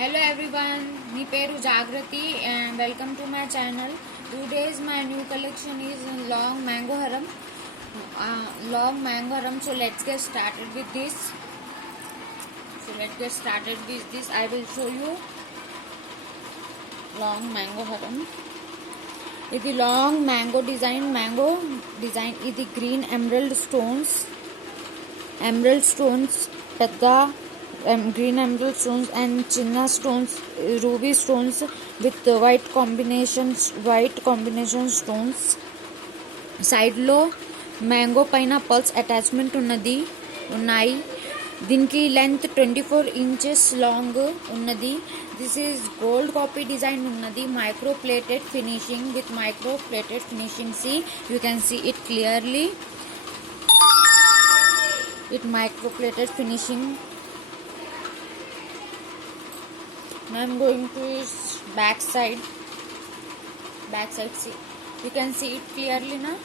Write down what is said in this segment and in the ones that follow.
Hello everyone, my పేరు జాగృతి and welcome to my channel. Today's my new collection is long mango haram. So let's get started with this. I will show you long mango haram. ఇది long mango design. ఇది green emerald stones పెద్ద green emerald stones and chinna stones, ruby stones with white combination stones. Side లో mango పైన pearls attachment ఉన్నాయి. దీనికి length 24 inches long ఉన్నది. This is gold copy design ఉన్నది. Micro plated finishing see you can see it clearly. It micro plated finishing. Now I'm going to its back side. See, you can see it clearly now.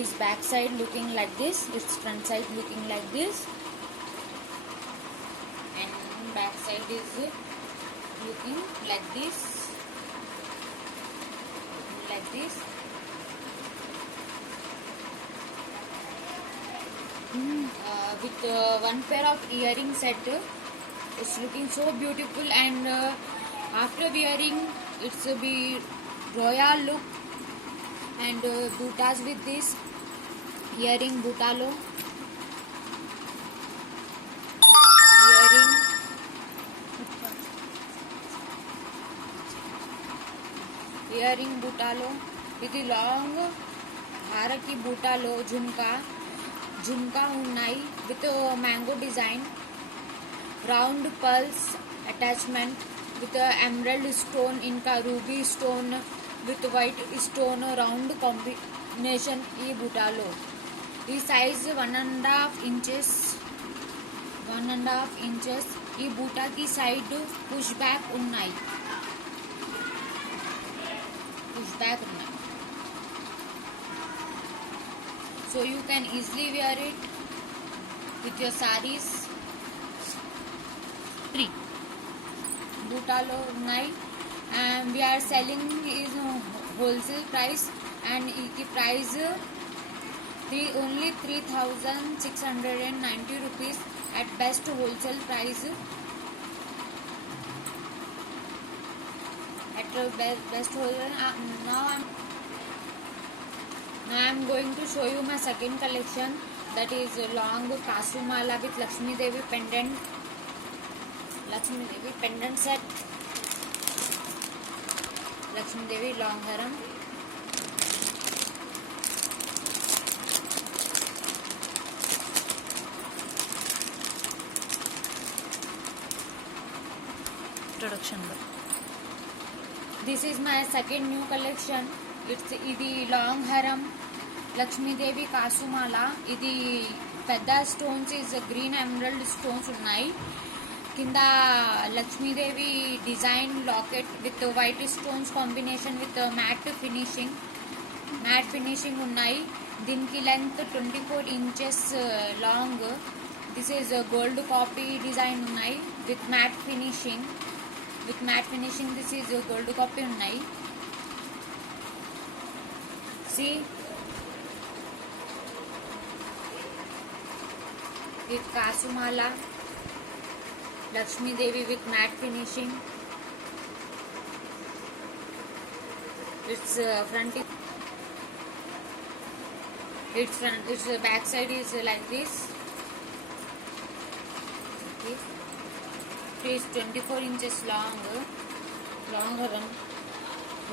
Its back side looking like this, its front side looking like this, and back side is looking like this. With one pair of earring set. It's looking so beautiful, and after wearing it's be royal look. And butas with this earring, butalo earring butalo. ఇది long హారకి బూటాలో జుంకా ఉన్నాయి with mango design. Round pearls attachment with emerald stone, ఇంకా ruby stone with white stone round combination ఈ బూటాలో. ఈ size 1.5 inches. ఈ బూటాకి సైడ్ పుష్ బ్యాక్ ఉన్నాయి. So you can easily wear it with your sarees. Butalo nai, and we are selling is wholesale price, and the price only 3,690 rupees at best wholesale price. Now I am going to show you my second collection, that is long kasumala with Lakshmi Devi pendant set. Lakshmi Devi long haram. Introduction. This is my second new collection. ఇది long హరం లక్ష్మీ దేవి కాసుమాల. ఇది పెద్ద stones is green emerald stones ఉన్నాయి. కింద Lakshmi Devi design locket with white stones combination with matte finishing ఉన్నాయి. దీనికి length 24 inches long. This is gold copy design ఉన్నాయి with matte finishing. This is gold copy ఉన్నాయి. See, with kasumala, Lakshmi Devi with matte finishing. Its its back side is like this. Okay. It is 24 inches long haram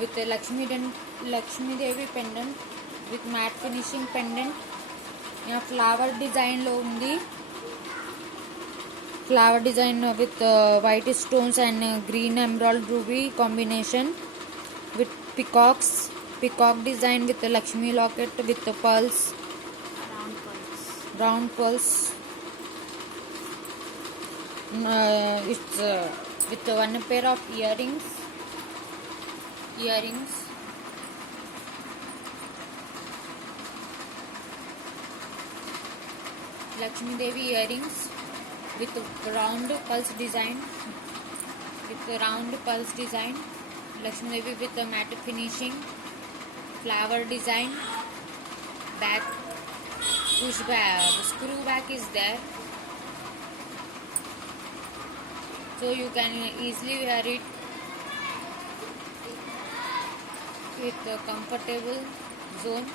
with a Lakshmi Devi pendant with matte finishing pendant. यहाँ flower design लो उंदी. Flower design with white stones and green emerald ruby combination with peacock design with Lakshmi locket with round pearls. It's with one pair of earrings. Lakshmi Devi earrings with round pulse design. Lakshmi Devi with a matte finishing, flower design. Back push back, screw back is there, so you can easily wear it with a comfortable zone.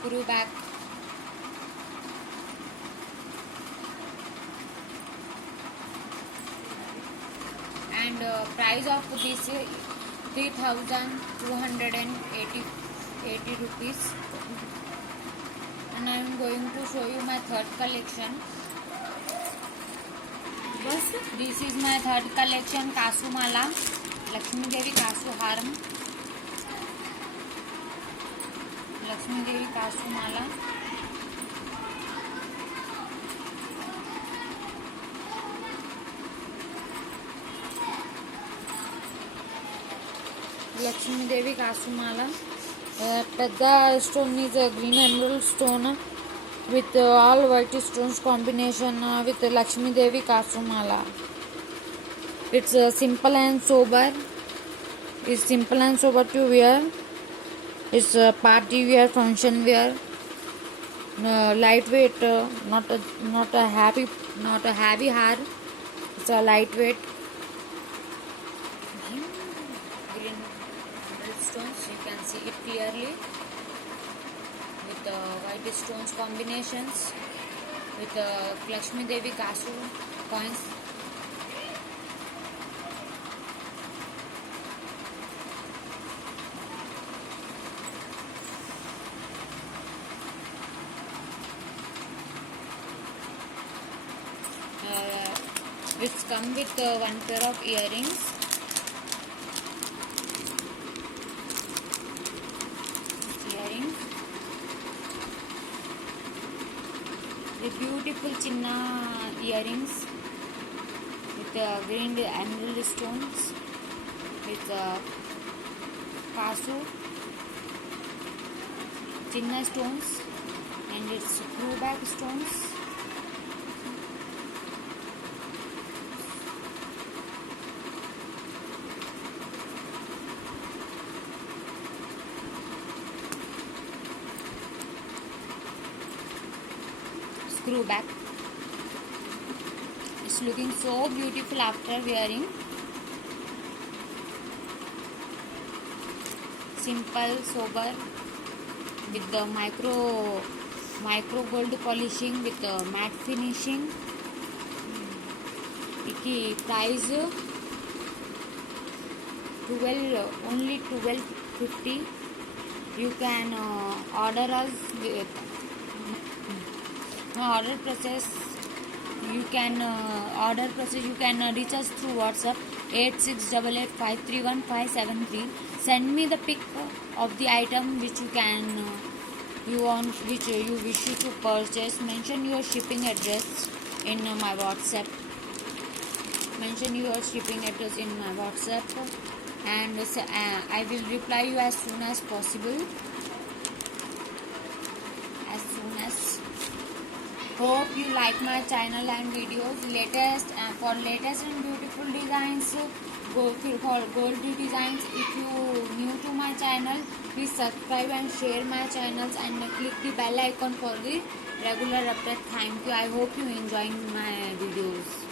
Screw back. And price of this 3,280 rupees. And I am going to show you my third collection. This is my third collection, Kasu Mala, Lakshmi Devi Kasu Haram. Lakshmi Devi Kasu Mala. Lakshmi Devi Kasu Mala. Pedda stone is a green emerald stone with all white stones combination with Lakshmi Devi Kasu Mala. It's simple and sober. It's simple and sober to wear. It's party wear, function wear. Lightweight, not a heavy hair. It's a lightweight. Green stones, you can see it clearly with the white stones combinations with Lakshmi Devi Kasu coins. It's come with one pair of earrings. The beautiful chinna earrings with green emerald stones with kasu chinna stones and its screw back stones. Screw back. It's looking so beautiful after wearing. Simple, sober with the micro gold polishing with the matte finishing. Iki price only 1250. You can order us with order process. You can reach us through WhatsApp 8688531573. Send me the pic of the item which you wish to purchase. Mention your shipping address in my WhatsApp. And I will reply you as soon as possible. Hope you like my channel and videos. For latest and beautiful designs, gold designs. If you new to my channel, please subscribe and share my channels and click the bell icon for the regular update. Thank you. I hope you enjoying my videos.